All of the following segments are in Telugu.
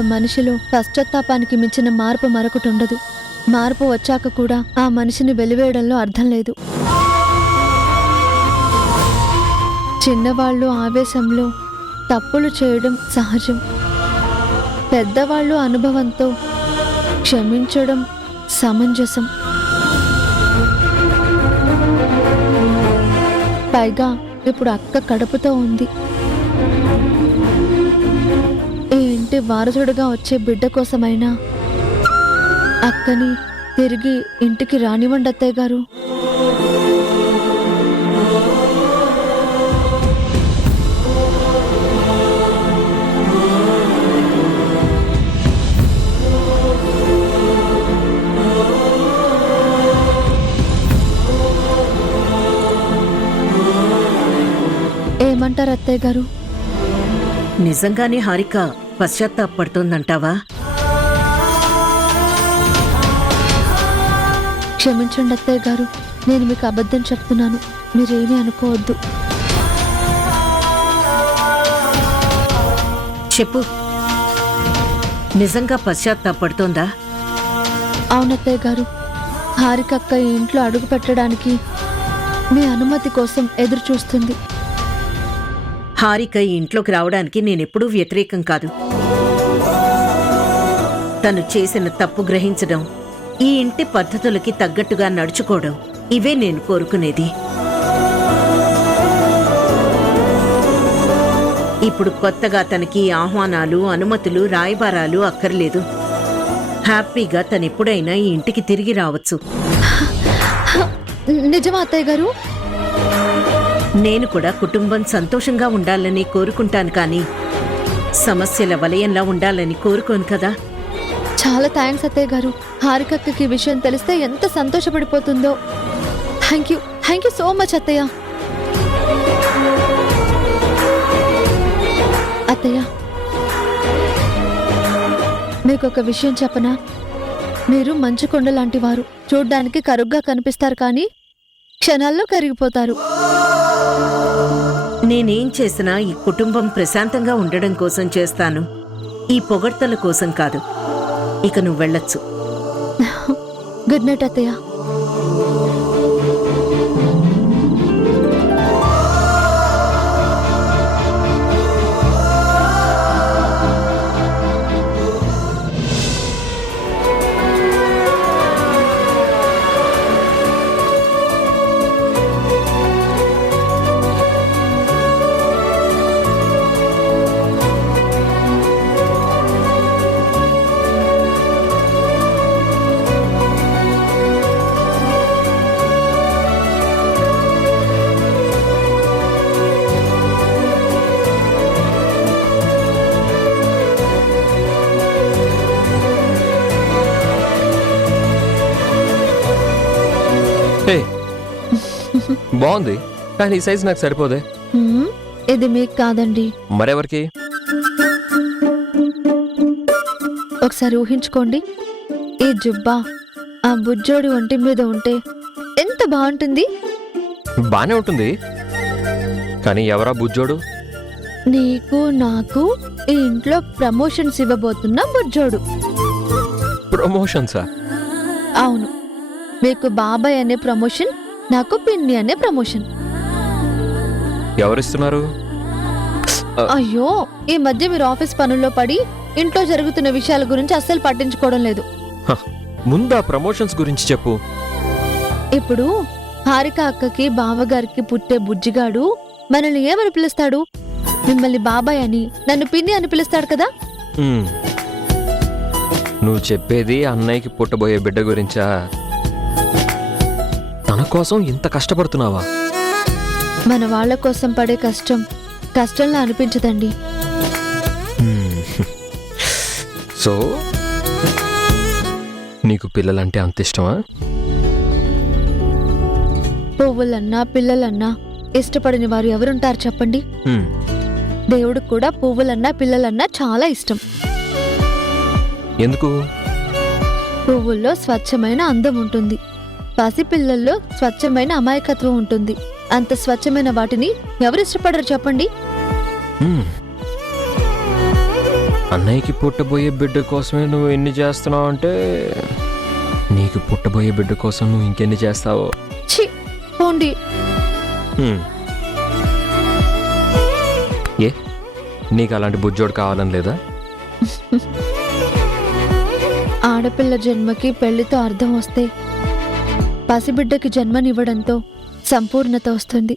ఒక మనిషిలో పశ్చాత్తాపానికి మించిన మార్పు మరొకటి ఉండదు. మార్పు వచ్చాక కూడా ఆ మనిషిని వెలివేయడంలో అర్థం లేదు. చిన్నవాళ్ళు ఆవేశంలో తప్పులు చేయడం సహజం. పెద్దవాళ్ళు అనుభవంతో క్షమించడం సమంజసం. పైగా ఇప్పుడు అక్క కడుపుతో ఉంది. ఈ ఇంటి వారసుడుగా వచ్చే బిడ్డ కోసమైనా అక్కని తిరిగి ఇంటికి రానివ్వండి అత్తయ్య గారు. ఏమంటారు అత్తయ్య గారు? నిజంగానే హారిక పశ్చాత్తాపడుతోందంటావా? క్షమించండి అత్తయ్య గారు, నేను మీకు అబద్ధం చెప్తున్నాను, మీరేమీ అనుకోవద్దు. చెప్పు, నిజంగా పశ్చాత్తాపడుతోందా? అవునత్తయ్య గారు, హారిక అక్క ఈ ఇంట్లో అడుగు పెట్టడానికి మీ అనుమతి కోసం ఎదురు చూస్తుంది. హారిక ఈ ఇంట్లోకి రావడానికి నేనెప్పుడూ వ్యతిరేకం కాదు. తను చేసిన తప్పు గ్రహించడం, ఈ ఇంటి పద్ధతులకి తగ్గట్టుగా నడుచుకోవడం, ఇవే నేను కోరుకునేది. ఇప్పుడు కొత్తగా తనకి ఆహ్వానాలు, అనుమతులు, రాయబారాలు అక్కర్లేదు. హ్యాపీగా తనెప్పుడైనా ఈ ఇంటికి తిరిగి రావచ్చు. నిజమా అత్తయ్య గారు? నేను కూడా కుటుంబం సంతోషంగా ఉండాలని కోరుకుంటాను, కానీ సమస్యల వలయంలా ఉండాలని కోరుకోను కదా. చాలా థ్యాంక్స్ అత్తయ్య గారు. హారికక్కకి ఈ విషయం తెలిస్తే ఎంత సంతోషపడిపోతుందో. థ్యాంక్ యూ సో మచ్ అత్తయ్య. అత్తయ్య, మీకు ఒక విషయం చెప్పనా? మీరు మంచు కొండ లాంటి వారు. చూడ్డానికి కరుగ్గా కనిపిస్తారు, కానీ క్షణాల్లో కరిగిపోతారు. నేనేం చేసినా ఈ కుటుంబం ప్రశాంతంగా ఉండడం కోసం చేస్తాను, ఈ పొగడ్తల కోసం కాదు. ఇక నువ్వు వెళ్ళొచ్చు. గుడ్ నైట్ అత్తయ్య. బాగుంది, కానీ ఈ సైజ్ నాకు సరిపోదే. ఇది మీకు కాదండి, మరెవరికి? ఒకసారి ఊహించుకోండి, ఈ జుబ్బా ఆ బుజ్జోడి ఒంటి మీద ఉంటే ఎంత బాగుంటుంది. బానే ఉంటుంది, కానీ ఎవరా బుజ్జోడు? నీకు నాకు ఈ ఇంట్లో ప్రమోషన్స్ ఇవ్వబోతున్న బుజ్జోడు. ప్రమోషన్సా? అవును, మీకు బాబాయ్ అనే ప్రమోషన్, నాకు పిన్ని అనే ప్రమోషన్. ఎవరిస్తున్నారు? అయ్యో, ఈ మధ్య మీరు ఆఫీస్ పనుల్లో పడి ఇంట్లో జరుగుతున్న విషయాల గురించి అస్సలు పట్టించుకోవడం లేదు. ముందా ప్రమోషన్స్ గురించి చెప్పు. ఇప్పుడు హారిక అక్కకి బావగారికి పుట్టే బుజ్జిగాడు మనల్ని ఏమని పిలుస్తాడు? మిమ్మల్ని బాబాయ్ అని, నన్ను పిన్ని అని పిలుస్తాడు కదా. నువ్వు చెప్పేది అన్నయ్యకి పుట్టబోయే బిడ్డ గురించా? తన కోసం ఇంత కష్టపడుతున్నావా? మన వాళ్ళ కోసం పడే కష్టం కష్టంలా అనిపించదండి. సో నీకు పిల్లలంటే అంత ఇష్టమా? పువ్వులన్నా పిల్లలన్నా ఇష్టపడని వారు ఎవరుంటారు చెప్పండి? దేవుడికి కూడా పువ్వులన్నా పిల్లలన్నా చాలా ఇష్టం. ఎందుకు? పువ్వుల్లో స్వచ్ఛమైన అందం ఉంటుంది, పసిపిల్లల్లో స్వచ్ఛమైన అమాయకత్వం ఉంటుంది. అంత స్వచ్ఛమైన వాటిని ఎవరు ఇష్టపడరు చెప్పండి? అన్నయ్యకి పుట్టబోయే బిడ్డ కోసమే నువ్వు ఎన్ని చేస్తున్నావు అంటే నీకు పుట్టబోయే బిడ్డ కోసం నువ్వు ఇంకెన్ని చేస్తావో. ఛీ పోండి. హ్మ్. ఏ నీకు అలాంటి బుజ్జోడు కావాలని లేదా? ఆడపిల్ల జన్మకి పెళ్లితో అర్థం వస్తే పసిబిడ్డకి జన్మనివ్వడంతో సంపూర్ణత వస్తుంది.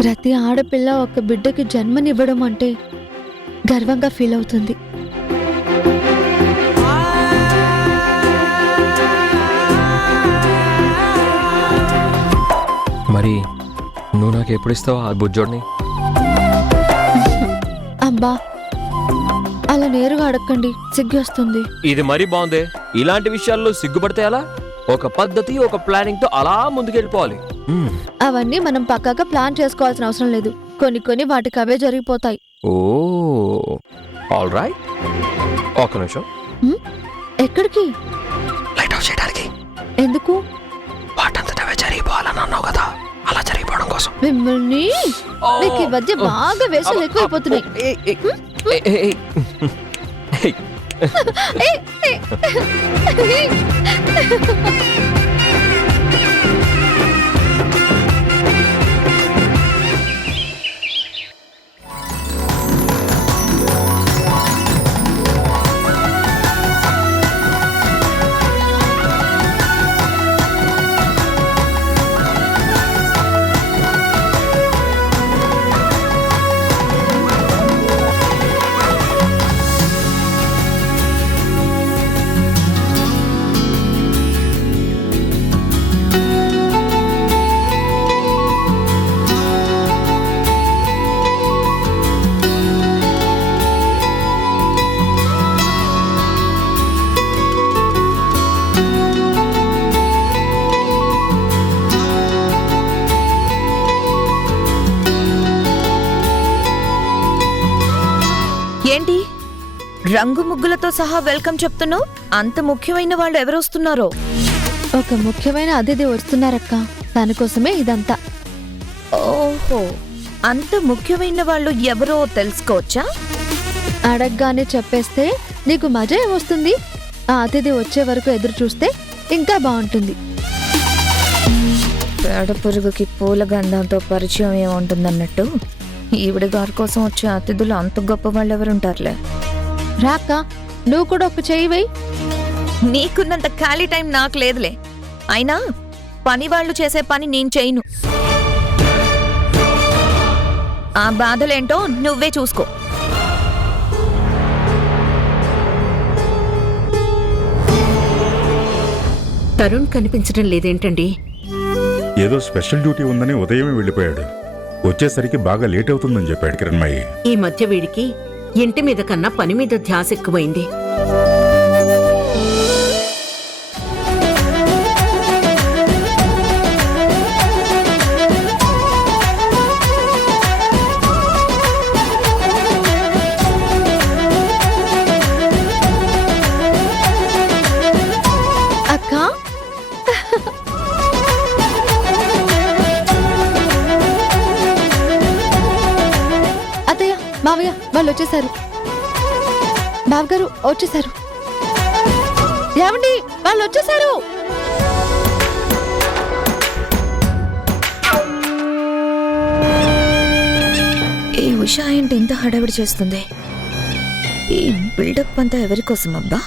ప్రతి ఆడపిల్ల ఒక బిడ్డకి జన్మనివ్వడం అంటే గర్వంగా ఫీల్ అవుతుంది. మరి నువ్వు నాకు ఎప్పుడు ఇస్తావు ఆ బుజ్జోడిని? అబ్బా అలా నేరుగా అడగండి, సిగ్గొస్తుంది. ఇది మరీ బాగుందే. ఇలాంటి విషయాల్లో సిగ్గుపడితే ఎలా? ఒక పద్ధతి, ఒక ప్లానింగ్ తో అలా ముందుకెళ్ళిపోవాలి. అవన్నీ మనం పక్కాగా ప్లాన్ చేసుకోవాల్సిన అవసరం లేదు. కొన్ని వాటికి అవే జరిగిపోతాయి. ఓ ఆల్ రైట్. ఒక్క నిమిషం. ఎక్కడికి? లైట్ ఆఫ్ చేయడానికి. ఎందుకు? వాటంతట అవే జరిగిపోవాలని అన్నావు కదా, అలా జరిగిపోవడం కోసం. మిమ్మల్ని నీకు ఈ మధ్య బాగా వేషాలు ఎక్కువైపోతున్నాయి. ఏంటి రంగు ముగ్గులతో సహా వెల్కమ్ చెప్తున్నావు? అంత ముఖ్యమైన వాళ్ళు ఎవరు వస్తున్నారో? ఒక ముఖ్యమైన అతిథి వస్తున్నారక్క, దానికోసమే ఇదంతా. ఓహో, అంత ముఖ్యమైన వాళ్ళు ఎవరో తెలుసుకోవచ్చా? అడగగానే చెప్పేస్తే నీకు మజా ఏమొస్తుంది? ఆ అతిథి వచ్చే వరకు ఎదురు చూస్తే ఇంకా బాగుంటుంది. పేడ పురుగుకి పూల గంధంతో పరిచయం ఏముంటుందన్నట్టు ఈవిడ గారి కోసం వచ్చే అతిథులు అంత గొప్ప వాళ్ళు ఎవరుంటారులే. రాక్క, నువ్వు కూడా ఒక చెయ్యి వెయ్యి. నీకున్నంత ఖాళీ టైం నాకు లేదులే. అయినా పని వాళ్ళు చేసే పని నేను చేయను. ఆ బాధలేంటో నువ్వే చూసుకో. తరుణ్ కనిపించడం లేదేంటండి? ఏదో స్పెషల్ డ్యూటీ ఉందని ఉదయమే వెళ్ళిపోయాడు. వచ్చేసరికి బాగా లేట్ అవుతుందని చెప్పాడు కిరణ్మయ్య. ఈ మధ్య వీడికి ఇంటి మీద కన్నా పని మీద ధ్యాస ఎక్కువైంది. అక్క, అత్తయ్య, మావయ్య వాళ్ళు వచ్చేసారు. బావగారు వచ్చేసారు. ఏమండి, వాళ్ళు వచ్చేసారు. ఈ ఉషా ఏంటి ఇంత హడావిడి చేస్తుంది? ఈ బిల్డప్ అంతా ఎవరి కోసం అబ్బా?